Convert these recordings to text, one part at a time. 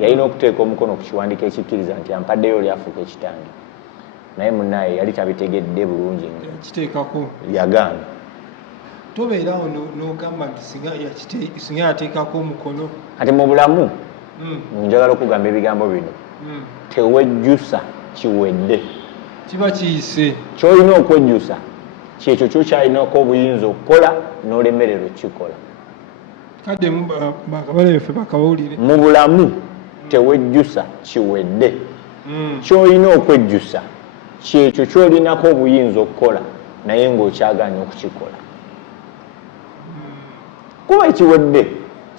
yalina okuteeka omukono ku kiwandiiko ekikkiriza nti ampaddeyo oli afuuka ekitange naye munnaye yali tabitegedde bulungi kiteekako yagaana tobeerawo n'ogamba nti singa yateekako omukono kati mu bulamu njagala okugamba ebigambo bino tewejjusa kiwedde kiba kiyise kyolina okwejjusa kyekyo kyokyalinako obuyinza okukola n'olemerera okukikola kadde bakabala beffe bakabawulire mu bulamu tewejjusa kiwedde kyolina okwejjusa kyekyo kyolinako obuyinza okukola naye ng'okyagaanya okukikola kuba ekiwedde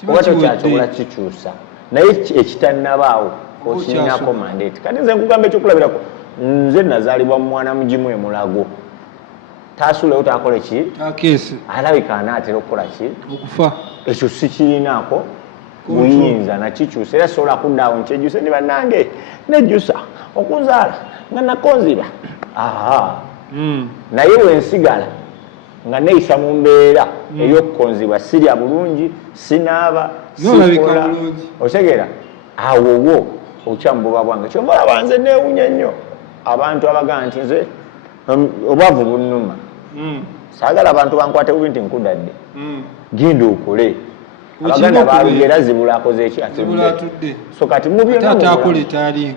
oba tokyasobola kikyusa naye ekitannabaawo okirinako mandeeti kati nze nkugamba ekyokulabirako nze nazaalibwa mu mwana mugimu emulago taasulewo taakole ki alabika anaatera okukola ki okufa ekyo sikirinaako buyinza nakikyusa era sobola kuddaawo nkyejjuse ne bannange nejjusa okunzaala nga nakonziba naye wensigala nga neeyisa mu mbeera ey'okukonzibwa sirya bulungi sinaaba sikola otegeera awowo okyamububa bwange kyova olaba nze neewunya nnyo abantu abagamba nti nze obwavu bunnuma saagala abantu bankwate bubi nti nkudadde genda okole abaganda balugera zibula akoze eki atudde so kati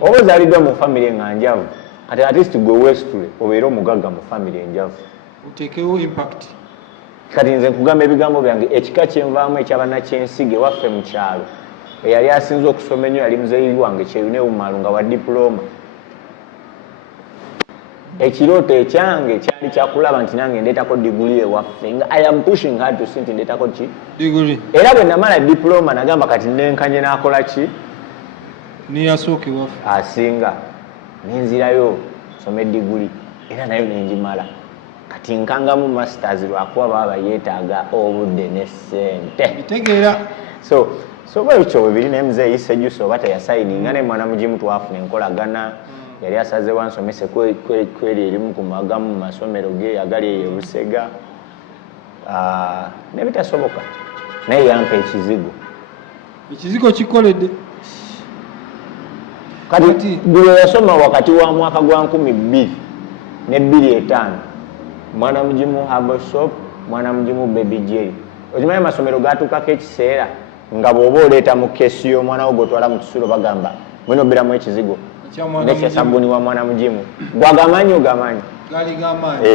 oba ozaaliddwa mu famire nga njavu kati atist gwe westule obeera omugagga mu famire enjavu oteekewo impact kati nze nkugamba ebigambo byange ekika kyenvaamu ekyabanakyensige waffe mu kyalo eyali asinze okusoma ennyo yali muzeeyi wange kyeyunewumalu nga wa diploma ekirooto ekyange kyali kyakulaba nti nange ndeetako diguli ewaffe nga I am pushing hard to see nti ndeetako ki diguli era bwe namala diploma nagamba kati nenkanye n'akola ki niyasooka ewaffe asinga nenzirayo some diguli era nayo nenjimala kati nkangamu masters lwakuba baba bayeetaaga obudde ne ssente bitegeera so bwe bityo bwe biri naye muzeeyi Sejjusa oba teyasayininga naye mwana mugimu twafuna enkolagana yali asazeewo ansomese kweri erimu ku magamu mu masomero ge agali eyo Busega nebitasoboka naye yampa ekizigo kikoledde kati gwe yasoma wakati wa mwaka gwa 2002 ne 2005 mwana mugimu Herbal Soap mwana mugimu Baby Jelly okimanyi amasomero gatuukako ekiseera nga bw'oba oleeta mu kesi y'omwana wo gotwala mu kisulo bagamba mwenobberamu ekizigo ndekya sabuni wa mwana mugimu gwagamanyi ogamanyi gali gamaanyi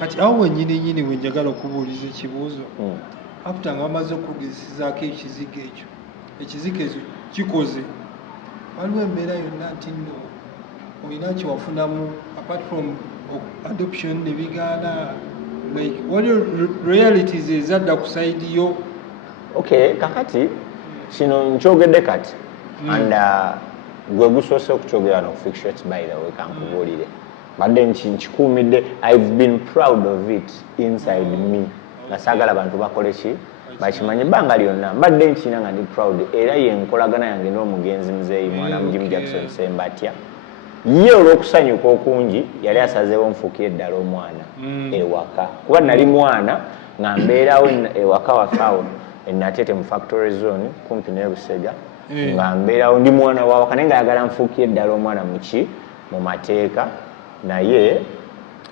kati awo wennyini bwe njagala okubuuliza ekibuuzo after nga bamaze okugezesizaako ekizigo ekyo kikoze waliwo embeera yonna nti nno olina kyewafunamu apart from adoption nebigaana like waliwo realities ezadda ku saidi yo kakati kino nkyogedde kati and gwe gusoose okukyogera no fictions by the way kankubuulire badde nkikuumidde I've been proud of it inside me nga saagala bantu bakole ki bakimanye ebbanga lyonna mbadde nkina nga ndi proud era yenkolagana yange n'omugenzi muzeeyi mwana mugimu Jackson Sembatya ye olw'okusanyuka okungi yali asazeewo nfuukire eddala omwana ewaka kuba nali mwana nga mbeerawo ewaka waffe awo enatete mu factory zone kumpi ne Busega nga mbeerawo ndi mwana wawaka naye nga ayagala nfuukire eddala omwana muki mu mateeka naye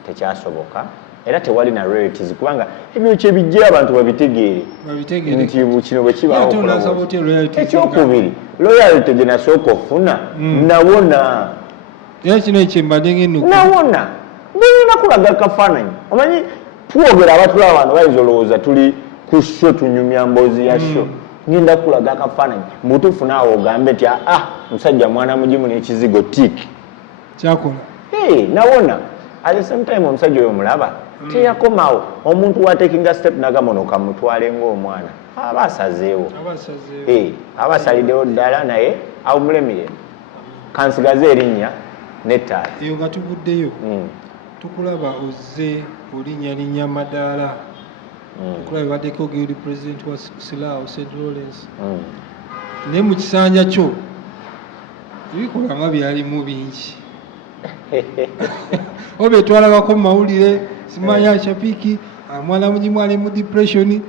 tekyasoboka era tewali na royalties kubanga ebyo kyebijja abantu babitegeere nti kino bwe kibaawo ekyokubiri loyalty gye nasooka ofuna nawona era kino ekyembadde ng'ennuku nawona ndirina kulaga kafaananyi omanyi tuwogera abatula abantu bayinza olowooza tuli ku sho tunyumya mboozi ya sho ngenda kulaga akafaananyi mubutuufu naawe ogambe nti musajja mwana mugimu n'ekizigo tiiki kyakola nawona at the same time omusajja oyo mulaba teyakomawo omuntu watekinga step nagamono kamutwale ng'omwana aba asazeewo aba asaliddewo ddala naye awumulemire kansigaze erinnya nettaala eyo nga tuguddeyo tukulaba ozze olinnya madaala tukulaba baddeko geri president wa Silaawo St. Lawrence naye mu kisanja kyo ebikolwa nga byalimu bingi oba etwalabako mu mawulire simanya Shapiki mwana mugimu ali mu depression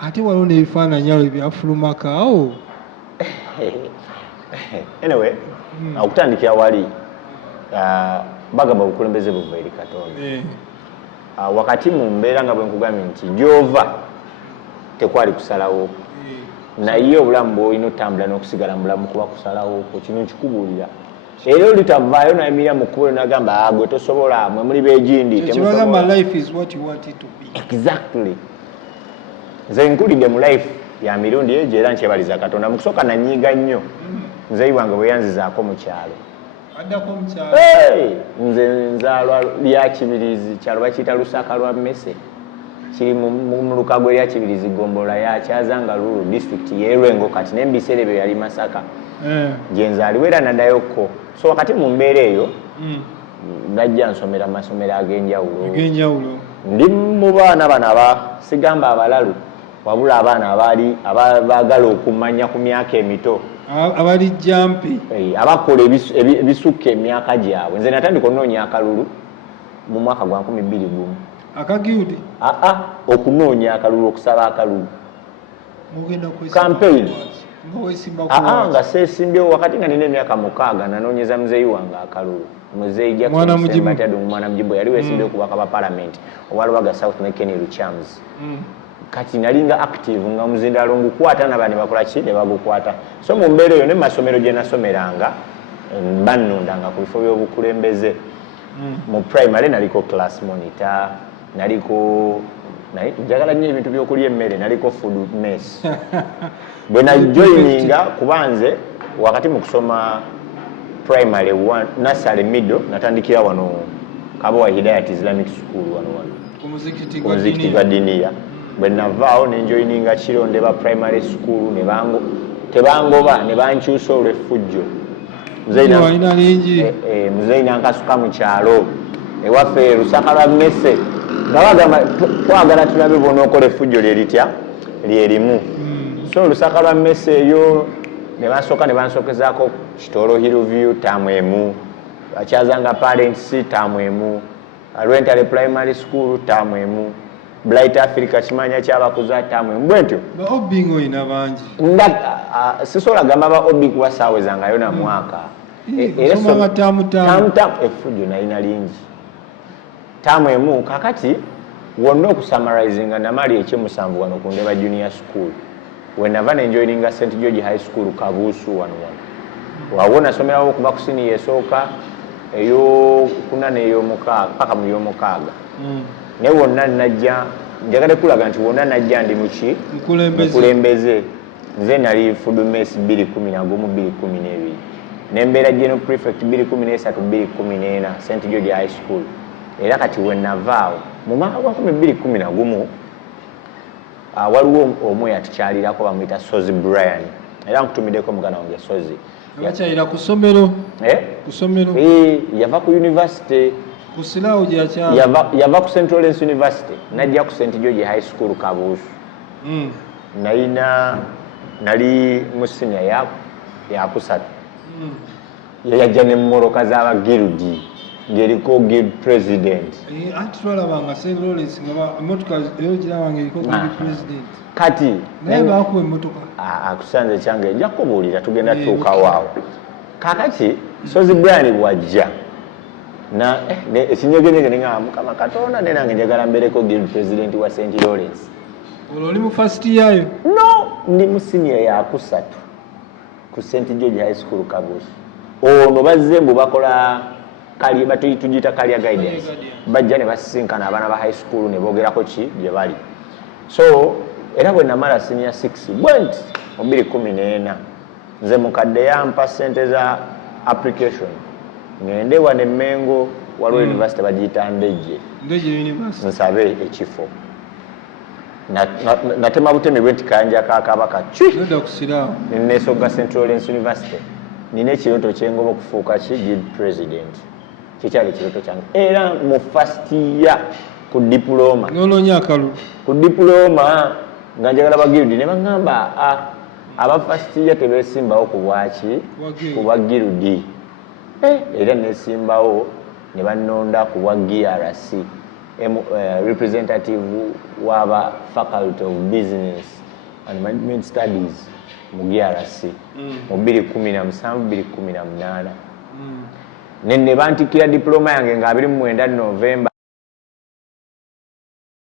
ate waliwo n'ebifaananyi awo ebyafulumaka awo Anyway, okutandikira wali bagamba obukulembeze buva eri Katonda. Wakati mu mbeera nga bwe nkugambye nti gy'ova tekwali kusalawo. Naye obulamu bw'olina otambula n'okusigala mu bulamu kuba kusalawo kwo, kino nkikubuulira. Era olitavaayo n'ayimirira mu kkubo n'agamba gwe tosobola, mwe muli beegindi temusobola. Life is what you want it to be. Exactly. Nze nkulidde mu life ya mirundi egyo era nkyebaliza Katonda. Mu kusooka nanyiiga nnyo nzeyi wange bwe yanzizaako mu kyalo. Addako mu kyalo? Nze nzaalwa lya Kibirizi, kyalo bakiyita Lusaka lwa Mmese. Kiri mu Lukago erya Kibirizi Gombola ya Kyazanga Rural District y'Erwengo kati n'embiseera ebyo yali Masaka. Gye nzaaliwa era naddayokko. So wakati mu mbeera eyo najja nsomera masomero ag'enjawulo. Ndi mu baana bano sigamba abalalu wabula abaana abaagala okumanya ku myaka emito. Abali jampi. Abakola ebisukka emyaka gyabwe. Nze natandika okunoonya akalulu mu mwaka gwa 2021. Akagiyudi? Okunoonya akalulu, okusaba akalulu. Mugenda kwesa campaign. Nga seesimbyewo wakati nga nina emyaka 6 nanoonyeza muzeeyi wange akalulu. Muzeeyi Jackson Mwana Mujibu yali weesimbyewo ku bwaka bwa Parliament obwa Lubaga South ne Kenny Luchams. Kati nalinga active nga muzindalo ngukwata nabani bakola ki ne bagukwata. So mu mbeera eyo ne masomero gye nasomeranga bannondanga ku bifo by'obukulembeze. Mu primary naliko class monitor, naliko njagala nnyo ebintu by'okulya emmere, naliko food mess. Bwe najoininga kubanze wakati mu kusoma primary 1 nursery middle natandikira wano Kabowa Hidayat Islamic School wano ku muzikiti gwa Diniya. Bwe navaawo ne njoininga Kironde ba primary school tebangoba ne bankyusa olw'effujjo. Muzeeyi nankasuka mu kyalo ewaffe Lusaka lwa Mmese nga bagamba twagala tulabe bonookola effujjo lyerimu. So Lusaka lwa Mmese eyo ne bansokezaako Kitoro Hillview Tamwemu, Kyazanga Parents Tamwemu, Rwentale Primary School Tamwemu, Blight Africa kimanya ky'abakuza Tamwemu. Bwentyo obingo ina bangi sisobola gamba ba obi kuba saawezangayo na mwaka. Tamu effujjo nalina lingi. Tamwemu kakati wonna okusamarizinga namali ekyemusanvu wano ku Ndeba Junior School. Wenava nenjoyininga St. George High School Kabuusu wano. Wawona somerawo okuva ku siniya esooka ey'okuna n'ey'omukaaga paka mu y'omukaaga. Naye wonna najja njagala kulaga nti wonna najja ndi muki mukulembeze. Nze nali food mess 2011 2012 nembeera general prefect 2013 2014 St. George High School. Era kati wenavaawo mu mwaka gwa 2011 waliwo omwe atukyalirako bamuyita Sozi Brian. Era nkutumiddeko mugana wange Sozi. Yakyalira ku ssomero? Ku ssomero? Yava ku university. Ku Silaawo gye yakyala? Yava ku St. Lawrence University najja ku St. George High School Kabuusu. Nali mu senior yakusatu. Yajja ne mmoloka z'abagirudi ng'eriko guild president. Anti twalabanga St. Lawrence nga emmotoka eyo girabanga eriko guild president. Kati naye baakuba emmotoka. Akusanze kyange nja kubuulira tugenda tuukawo awo. Kakati Sozi Brian bw'ajja ekinyegenyege ne ngamba Mukama Katonda ne nange njagala mbeereko guild president wa St. Lawrence. Olwo oli mu first year? No, ndi mu senior yakusatu ku St. George High School Kabuusu. Ono bazze mbu bakola tugiyita career guidance. Bajja ne basisinkana abaana ba high school ne boogerako ki gye bali. So era bwe namala senior 6 bwenti 2014 nze mukadde yampa ssente za application ngende wane Mengo waliwo university bagiyita Ndejje University nsabe ekifo. Natema butemi bwenti kanja kakabaka nenesoga St. Lawrence University nina ekiroto kyengoba okufuuka ki guild president. Kikyali ekiroto kyange era mu first year ku diploma. Nolonya akalu ku diploma nga njagala ba guild ne bangamba aba first year tebesimbawo ku bwaki ku bwa guild. Era nesimbawo ne bannonda ku bwa GRC representative waba faculty of business and Management Studies mu GRC mu 2017-2018 ne bantikira diploma yange nga 29 November